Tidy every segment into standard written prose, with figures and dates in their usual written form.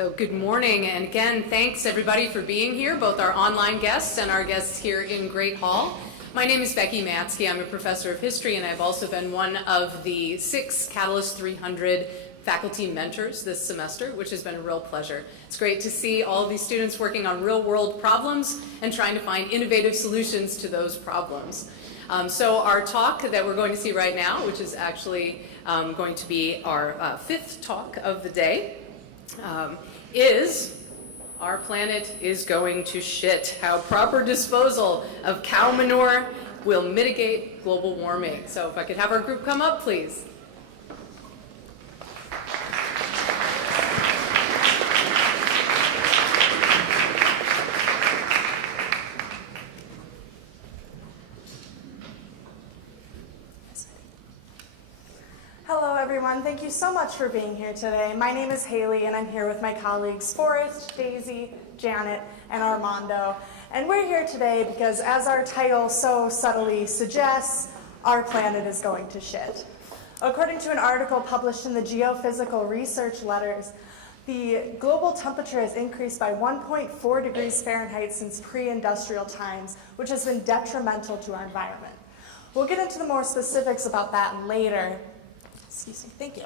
So good morning, and again, thanks everybody for being here, both our online guests and our guests here in Great Hall. My name is Becky Matsky. I'm a professor of history, and I've also been one of the 6 Catalyst 300 faculty mentors this semester, which has been a real pleasure. It's great to see all of these students working on real-world problems and trying to find innovative solutions to those problems. So our talk that we're going to see right now, which is actually going to be our 5th talk of the day, is Our Planet is Going to Shit, How Proper Disposal of Cow Manure Will Mitigate Global Warming. So if I could have our group come up, please. Hello everyone, thank you so much for being here today. My name is Haley and I'm here with my colleagues Forrest, Daisy, Janet, and Armando. And we're here today because, as our title so subtly suggests, our planet is going to shit. According to an article published in the Geophysical Research Letters, the global temperature has increased by 1.4 degrees Fahrenheit since pre-industrial times, which has been detrimental to our environment. We'll get into the more specifics about that later. Excuse me, thank you.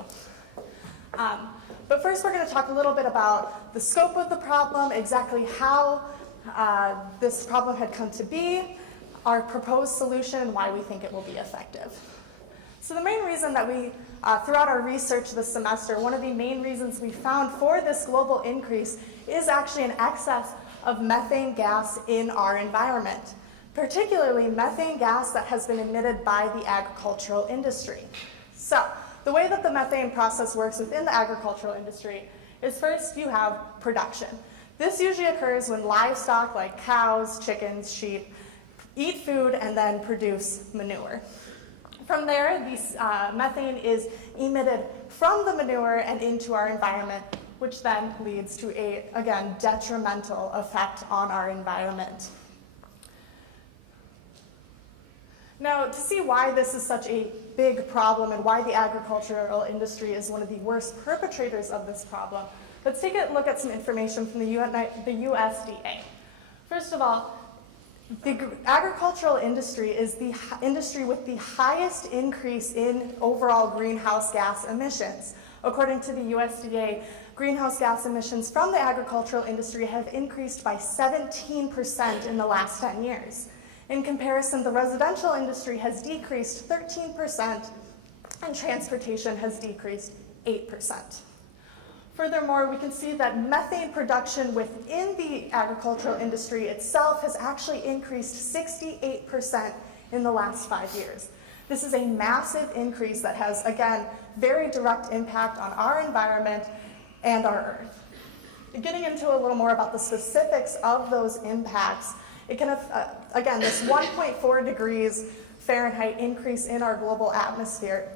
But first we're going to talk a little bit about the scope of the problem, exactly how this problem had come to be, our proposed solution, and why we think it will be effective. So the main reason that we, throughout our research this semester, one of the main reasons we found for this global increase is actually an excess of methane gas in our environment, particularly methane gas that has been emitted by the agricultural industry. So the way that the methane process works within the agricultural industry is first you have production. This usually occurs when livestock like cows, chickens, sheep eat food and then produce manure. From there, methane is emitted from the manure and into our environment, which then leads to a, again, detrimental effect on our environment. Now, to see why this is such a big problem and why the agricultural industry is one of the worst perpetrators of this problem, let's take a look at some information from the USDA. First of all, the agricultural industry is the industry with the highest increase in overall greenhouse gas emissions. According to the USDA, greenhouse gas emissions from the agricultural industry have increased by 17% in the last 10 years. In comparison, the residential industry has decreased 13% and transportation has decreased 8%. Furthermore, we can see that methane production within the agricultural industry itself has actually increased 68% in the last 5 years. This is a massive increase that has, again, very direct impact on our environment and our Earth. Getting into a little more about the specifics of those impacts, it can have, again, this 1.4 degrees Fahrenheit increase in our global atmosphere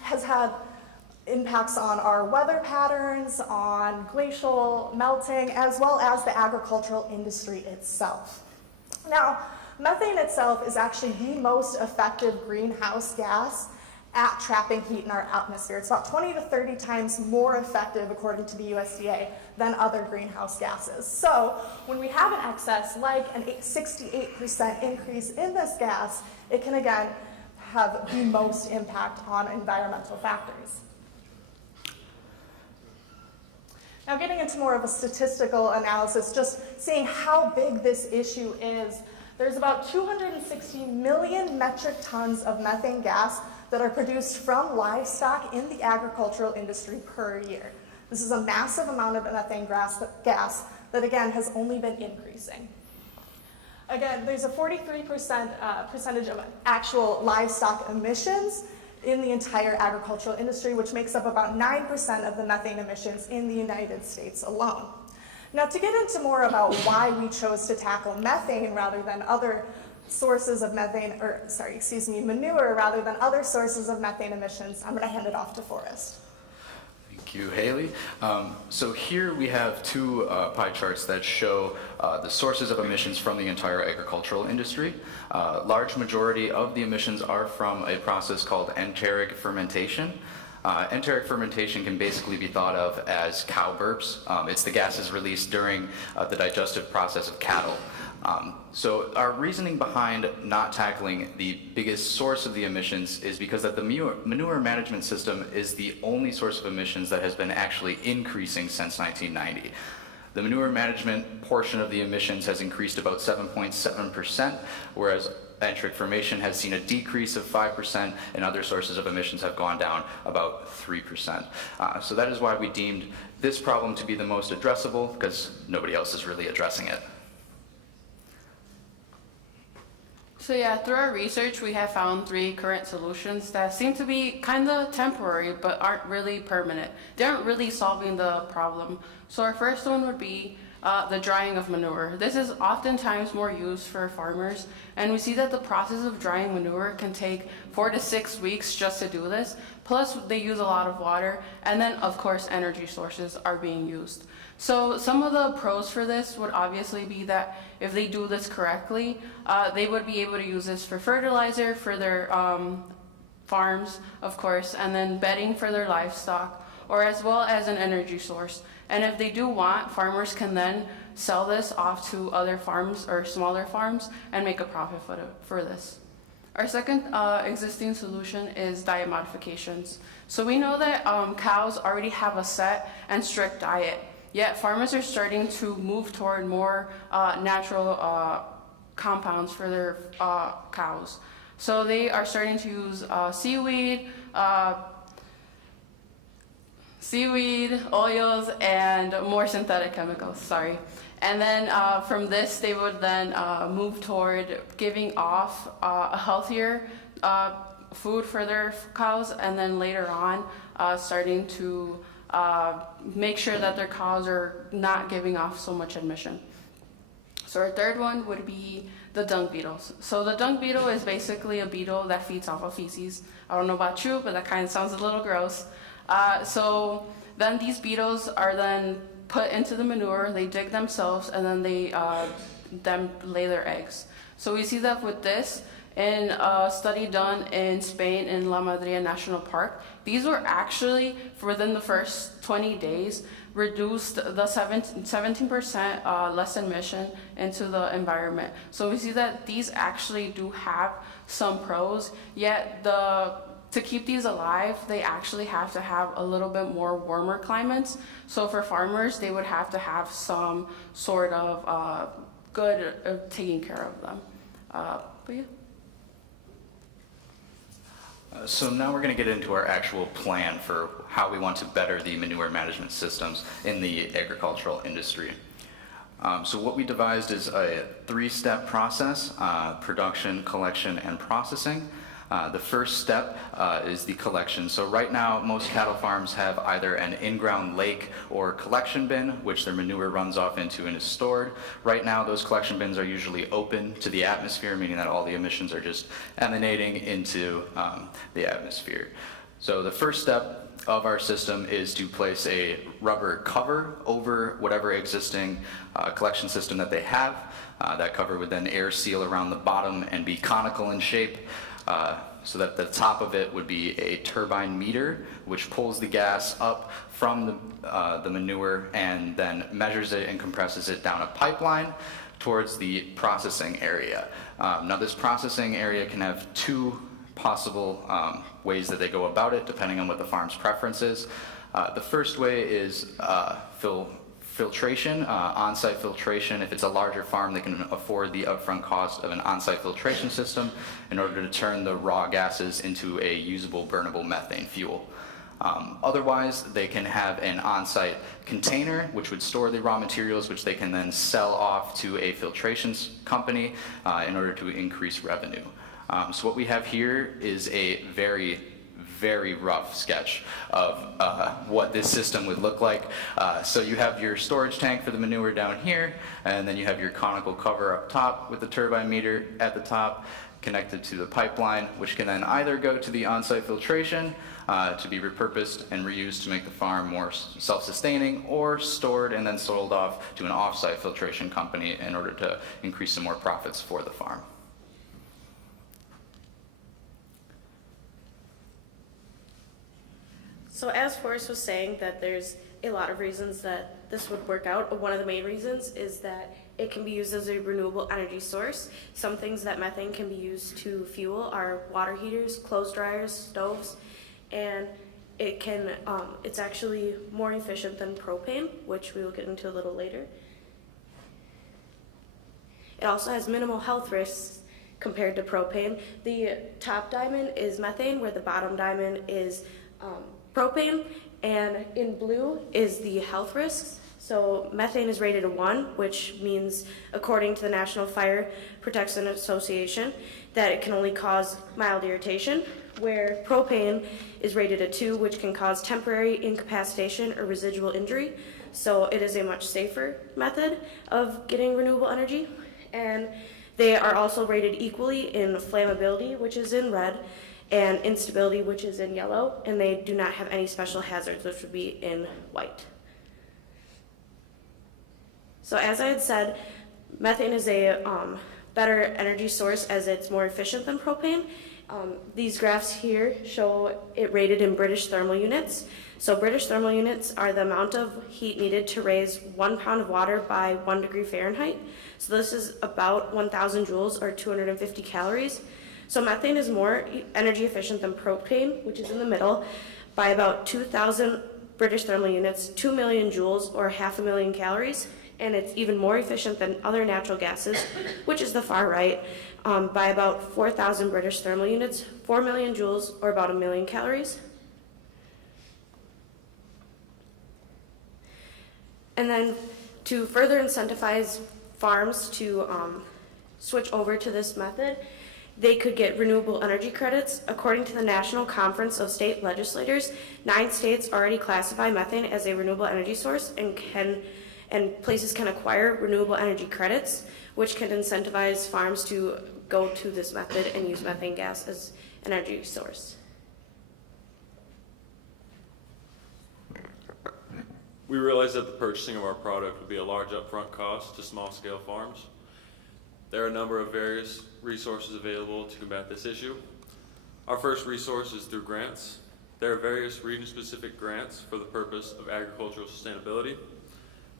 has had impacts on our weather patterns, on glacial melting, as well as the agricultural industry itself. Now, methane itself is actually the most effective greenhouse gas at trapping heat in our atmosphere. It's about 20 to 30 times more effective, according to the USDA, than other greenhouse gases. So when we have an excess, like an 68% increase in this gas, it can again have the most impact on environmental factors. Now getting into more of a statistical analysis, just seeing how big this issue is, there's about 260 million metric tons of methane gas that are produced from livestock in the agricultural industry per year. This is a massive amount of methane gas that, again, has only been increasing. Again, there's a 43% percentage of actual livestock emissions in the entire agricultural industry, which makes up about 9% of the methane emissions in the United States alone. Now, to get into more about why we chose to tackle methane rather than other sources of methane, or sorry, excuse me, manure rather than other sources of methane emissions, I'm going to hand it off to Forrest. Thank you, Haley. So here we have two pie charts that show the sources of emissions from the entire agricultural industry. Large majority of the emissions are from a process called enteric fermentation. Enteric fermentation can basically be thought of as cow burps. It's the gases released during the digestive process of cattle. So our reasoning behind not tackling the biggest source of the emissions is because that the manure management system is the only source of emissions that has been actually increasing since 1990. The manure management portion of the emissions has increased about 7.7%, whereas enteric fermentation has seen a decrease of 5%, and other sources of emissions have gone down about 3%. So that is why we deemed this problem to be the most addressable, because nobody else is really addressing it. So yeah, through our research, we have found 3 current solutions that seem to be kind of temporary, but aren't really permanent. They aren't really solving the problem. So our first one would be the drying of manure. This is oftentimes more used for farmers, and we see that the process of drying manure can take 4 to 6 weeks just to do this. Plus, they use a lot of water, and then of course, energy sources are being used. So some of the pros for this would obviously be that if they do this correctly, they would be able to use this for fertilizer for their farms, of course, and then bedding for their livestock, or as well as an energy source. And if they do want, farmers can then sell this off to other farms or smaller farms and make a profit for this. Our second existing solution is diet modifications. So we know that cows already have a set and strict diet. Yet farmers are starting to move toward more natural compounds for their cows. So they are starting to use seaweed, oils, and more synthetic chemicals, sorry. And then from this, they would then move toward giving off a healthier food for their cows, and then later on starting to make sure that their cows are not giving off so much emission. So our third one would be the dung beetles. So the dung beetle is basically a beetle that feeds off of feces. I don't know about you, but that kind of sounds a little gross. So then these beetles are then put into the manure, they dig themselves, and then they lay their eggs. So we see that with this, in a study done in Spain in La Madria National Park, these were actually, within the first 20 days, reduced the 17% less emission into the environment. So we see that these actually do have some pros, yet to keep these alive, they actually have to have a little bit more warmer climates. So for farmers, they would have to have some sort of good taking care of them. But yeah. So now we're going to get into our actual plan for how we want to better the manure management systems in the agricultural industry. So what we devised is a 3-step process: production, collection, and processing. The first step is the collection. So right now, most cattle farms have either an in-ground lake or collection bin, which their manure runs off into and is stored. Right now, those collection bins are usually open to the atmosphere, meaning that all the emissions are just emanating into the atmosphere. So the first step of our system is to place a rubber cover over whatever existing collection system that they have. That cover would then air seal around the bottom and be conical in shape. So that the top of it would be a turbine meter, which pulls the gas up from the manure and then measures it and compresses it down a pipeline towards the processing area. Now this processing area can have 2 possible ways that they go about it, depending on what the farm's preference is. The first way is filtration, on-site filtration. If it's a larger farm, they can afford the upfront cost of an on-site filtration system in order to turn the raw gases into a usable, burnable methane fuel. Otherwise, they can have an on-site container, which would store the raw materials, which they can then sell off to a filtration company in order to increase revenue. So what we have here is a very rough sketch of what this system would look like. So you have your storage tank for the manure down here, and then you have your conical cover up top with the turbine meter at the top connected to the pipeline, which can then either go to the on-site filtration to be repurposed and reused to make the farm more self-sustaining, or stored and then sold off to an off-site filtration company in order to increase some more profits for the farm. So as Forrest was saying, that there's a lot of reasons that this would work out. One of the main reasons is that it can be used as a renewable energy source. Some things that methane can be used to fuel are water heaters, clothes dryers, stoves, and it's actually more efficient than propane, which we will get into a little later. It also has minimal health risks compared to propane. The top diamond is methane, where the bottom diamond is propane, and in blue is the health risks. So methane is rated a 1, which means, according to the National Fire Protection Association, that it can only cause mild irritation, where propane is rated a 2, which can cause temporary incapacitation or residual injury. So it is a much safer method of getting renewable energy. And they are also rated equally in flammability, which is in red, and instability, which is in yellow, and they do not have any special hazards, which would be in white. So as I had said, methane is a better energy source as it's more efficient than propane. These graphs here show it rated in British thermal units. So British thermal units are the amount of heat needed to raise 1 pound of water by 1 degree Fahrenheit. So this is about 1,000 joules or 250 calories. So methane is more energy efficient than propane, which is in the middle, by about 2,000 British thermal units, 2 million joules or 500,000 calories. And it's even more efficient than other natural gases, which is the far right, by about 4,000 British thermal units, 4 million joules, or about 1 million calories. And then to further incentivize farms to switch over to this method, they could get renewable energy credits. According to the National Conference of State Legislators, 9 states already classify methane as a renewable energy source and places can acquire renewable energy credits, which can incentivize farms to go to this method and use methane gas as an energy source. We realize that the purchasing of our product would be a large upfront cost to small-scale farms. There are a number of various resources available to combat this issue. Our first resource is through grants. There are various region-specific grants for the purpose of agricultural sustainability.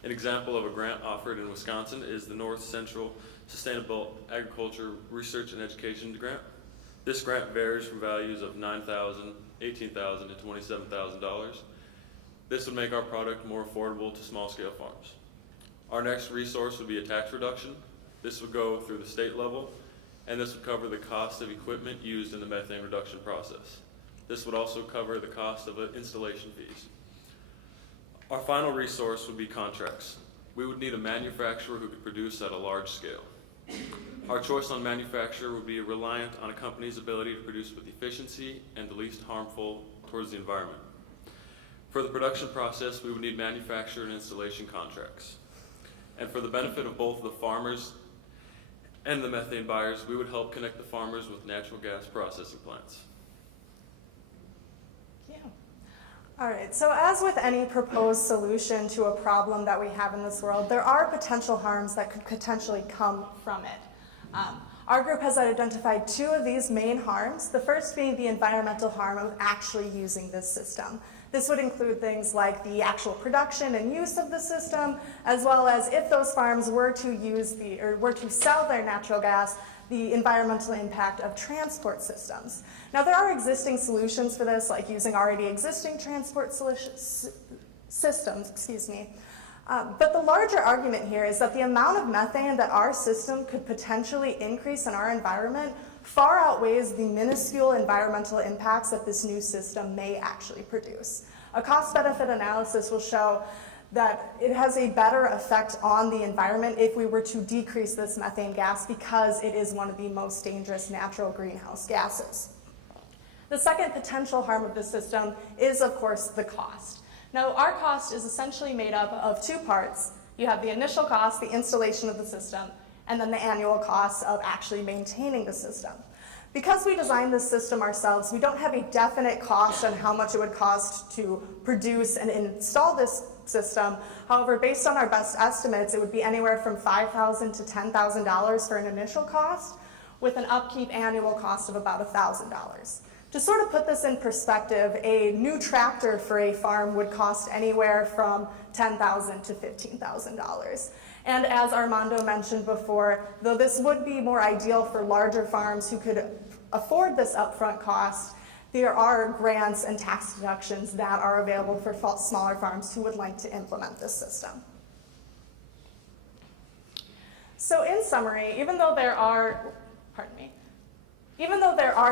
An example of a grant offered in Wisconsin is the North Central Sustainable Agriculture Research and Education Grant. This grant varies from values of $9,000, $18,000 to $27,000. This would make our product more affordable to small-scale farms. Our next resource would be a tax reduction. This would go through the state level, and this would cover the cost of equipment used in the methane reduction process. This would also cover the cost of installation fees. Our final resource would be contracts. We would need a manufacturer who could produce at a large scale. Our choice on manufacturer would be reliant on a company's ability to produce with efficiency and the least harmful towards the environment. For the production process, we would need manufacturer and installation contracts. And for the benefit of both the farmers and the methane buyers, we would help connect the farmers with natural gas processing plants. All right, so as with any proposed solution to a problem that we have in this world, there are potential harms that could potentially come from it. Our group has identified 2 of these main harms, the first being the environmental harm of actually using this system. This would include things like the actual production and use of the system, as well as if those farms were to sell their natural gas, the environmental impact of transport systems. Now, there are existing solutions for this, like using already existing transport systems, but the larger argument here is that the amount of methane that our system could potentially increase in our environment far outweighs the minuscule environmental impacts that this new system may actually produce. A cost-benefit analysis will show that it has a better effect on the environment if we were to decrease this methane gas because it is one of the most dangerous natural greenhouse gases. The second potential harm of this system is, of course, the cost. Now, our cost is essentially made up of 2 parts. You have the initial cost, the installation of the system, and then the annual cost of actually maintaining the system. Because we designed this system ourselves, we don't have a definite cost on how much it would cost to produce and install this system. However, based on our best estimates, it would be anywhere from $5,000 to $10,000 for an initial cost, with an upkeep annual cost of about $1,000. To sort of put this in perspective, a new tractor for a farm would cost anywhere from $10,000 to $15,000. And as Armando mentioned before, though this would be more ideal for larger farms who could afford this upfront cost, there are grants and tax deductions that are available for smaller farms who would like to implement this system. So in summary, even though there are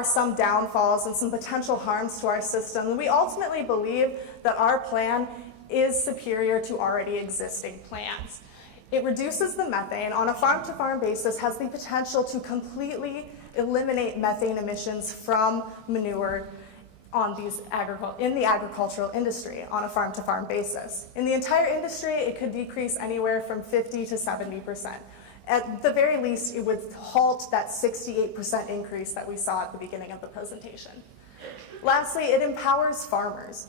some downfalls and some potential harms to our system, we ultimately believe that our plan is superior to already existing plans. It reduces the methane on a farm-to-farm basis, has the potential to completely eliminate methane emissions from manure in the agricultural industry on a farm-to-farm basis. In the entire industry, it could decrease anywhere from 50 to 70%. At the very least, it would halt that 68% increase that we saw at the beginning of the presentation. Lastly, it empowers farmers.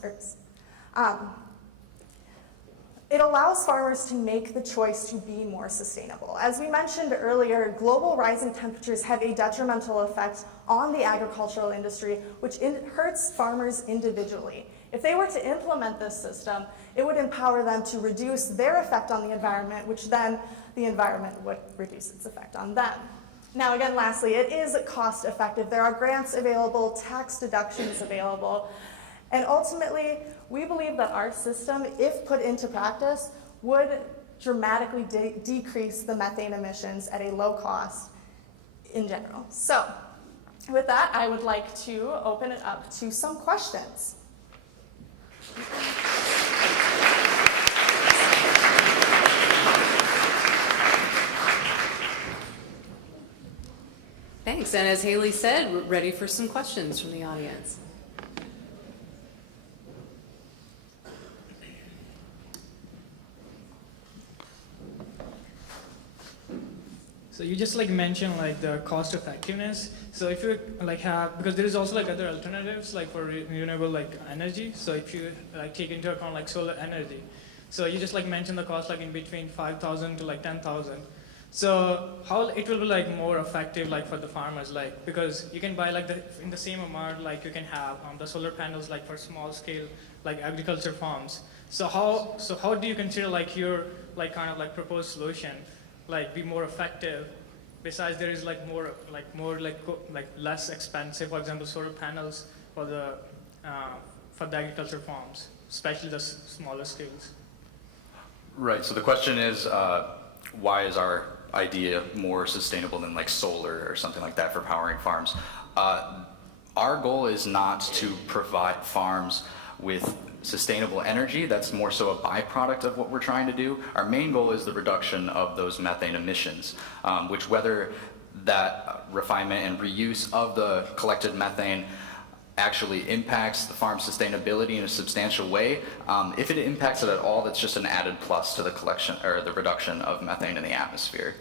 It allows farmers to make the choice to be more sustainable. As we mentioned earlier, global rising temperatures have a detrimental effect on the agricultural industry, which hurts farmers individually. If they were to implement this system, it would empower them to reduce their effect on the environment, which then the environment would reduce its effect on them. Now again, lastly, it is cost effective. There are grants available, tax deductions available, and ultimately, we believe that our system, if put into practice, would dramatically decrease the methane emissions at a low cost in general. So, with that, I would like to open it up to some questions. Thanks, and as Haley said, we're ready for some questions from the audience. So you just mentioned the cost effectiveness. So if you have, because there is also other alternatives for renewable energy. So if you take into account solar energy, so you just mentioned the cost in between 5,000 to 10,000. So how it will be more effective for the farmers because you can buy in the same amount you can have the solar panels for small scale agriculture farms. So how do you consider your kind of proposed solution be more effective? Besides, there is more less expensive, for example, solar panels for the agriculture farms, especially the smaller scales. Right, so the question is, why is our idea more sustainable than solar or something like that for powering farms? Our goal is not to provide farms with sustainable energy. That's more so a byproduct of what we're trying to do. Our main goal is the reduction of those methane emissions, which whether that refinement and reuse of the collected methane actually impacts the farm's sustainability in a substantial way. If it impacts it at all, that's just an added plus to the collection or the reduction of methane in the atmosphere.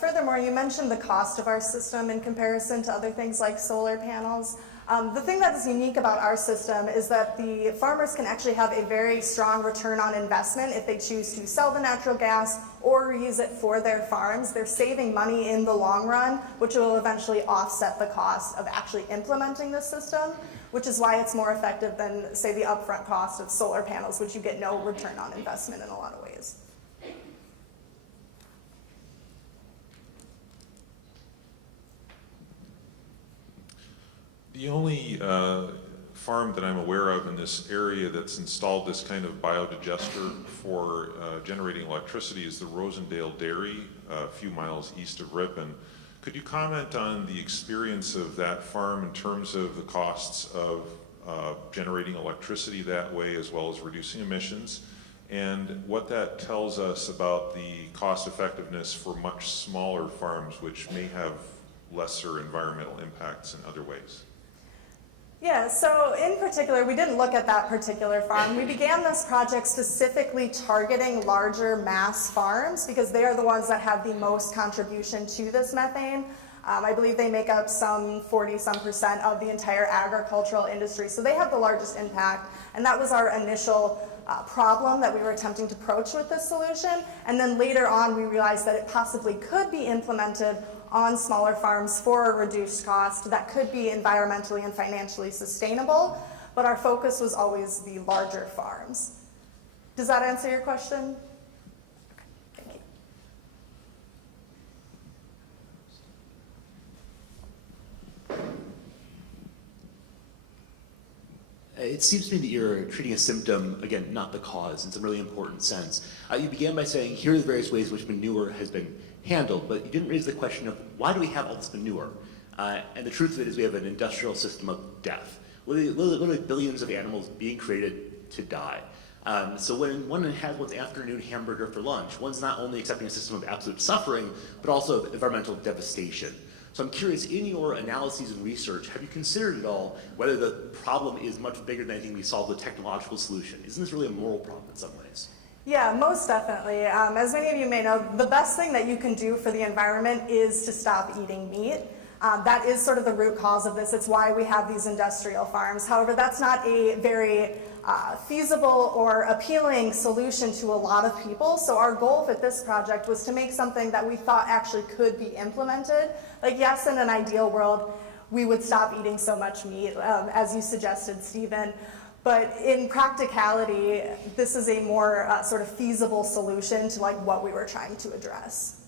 Furthermore, you mentioned the cost of our system in comparison to other things like solar panels. The thing that is unique about our system is that the farmers can actually have a very strong return on investment if they choose to sell the natural gas or use it for their farms. They're saving money in the long run, which will eventually offset the cost of actually implementing this system, which is why it's more effective than, say, the upfront cost of solar panels, which you get no return on investment in a lot of ways. The only farm that I'm aware of in this area that's installed this kind of biodigester for generating electricity is the Rosendale Dairy, a few miles east of Ripon. Could you comment on the experience of that farm in terms of the costs of generating electricity that way as well as reducing emissions, and what that tells us about the cost effectiveness for much smaller farms which may have lesser environmental impacts in other ways? Yeah, so in particular, we didn't look at that particular farm. We began this project specifically targeting larger mass farms because they are the ones that have the most contribution to this methane. I believe they make up some 40-some% of the entire agricultural industry, so they have the largest impact, and that was our initial problem that we were attempting to approach with this solution. And then later on, we realized that it possibly could be implemented on smaller farms for a reduced cost that could be environmentally and financially sustainable, but our focus was always the larger farms. Does that answer your question? Okay, thank you. It seems to me that you're treating a symptom, again, not the cause, in some really important sense. You began by saying, here are the various ways in which manure has been handled, but you didn't raise the question of, why do we have all this manure? And the truth of it is we have an industrial system of death. Literally billions of animals being created to die. So when one has one's afternoon hamburger for lunch, one's not only accepting a system of absolute suffering, but also of environmental devastation. So I'm curious, in your analyses and research, have you considered at all whether the problem is much bigger than anything we solve with a technological solution? Isn't this really a moral problem in some ways? Yeah, most definitely. As many of you may know, the best thing that you can do for the environment is to stop eating meat. That is sort of the root cause of this. It's why we have these industrial farms. However, that's not a very feasible or appealing solution to a lot of people. So our goal with this project was to make something that we thought actually could be implemented. Like, yes, in an ideal world, we would stop eating so much meat, as you suggested, Stephen. But in practicality, this is a more sort of feasible solution to like what we were trying to address.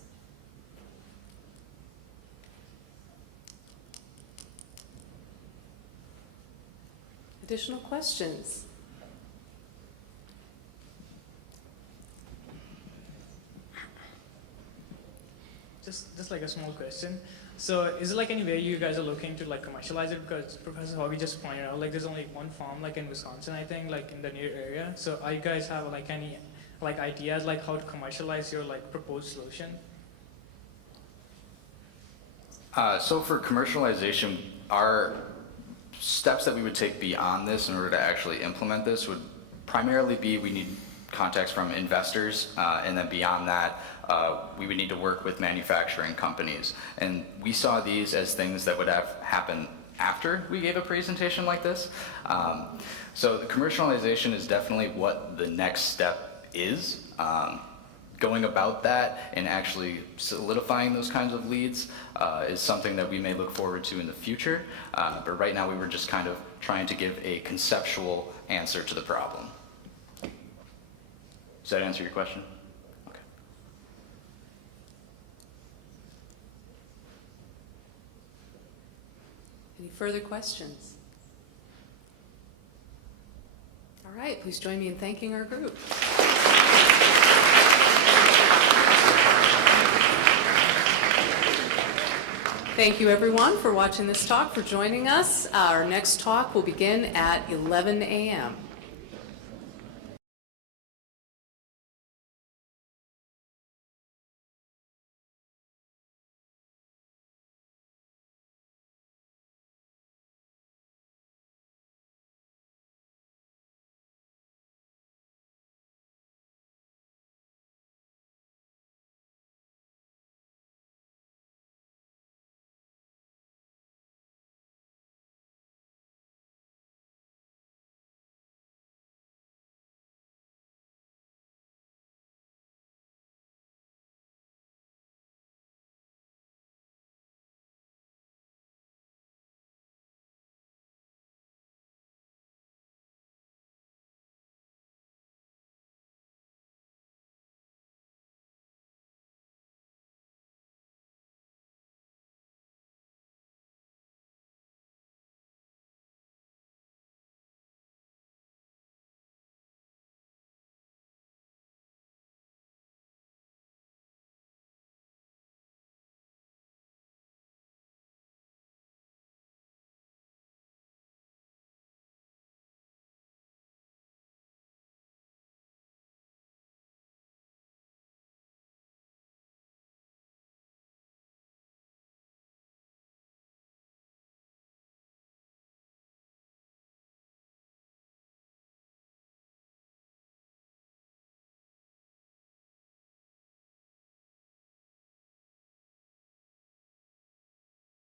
Additional questions? Just like a small question. So is it like any way you guys are looking to like commercialize it? Because Professor Hoggy just pointed out like there's only one farm like in Wisconsin, I think, like in the near area. So are you guys have like any like ideas like how to commercialize your like proposed solution? So for commercialization, our steps that we would take beyond this in order to actually implement this would primarily be we need contacts from investors, and then beyond that, we would need to work with manufacturing companies. And we saw these as things that would have happen after we gave a presentation like this. So the commercialization is definitely what the next step is. Going about that and actually solidifying those kinds of leads is something that we may look forward to in the future. But right now we were just kind of trying to give a conceptual answer to the problem. Does that answer your question? Okay. Any further questions? All right, please join me in thanking our group. Thank you everyone for watching this talk, for joining us. Our next talk will begin at 11 a.m.